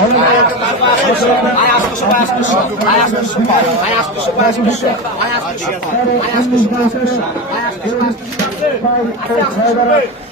I ask for some I ask for some I ask for some I ask for some I ask for some I ask for some I I ask for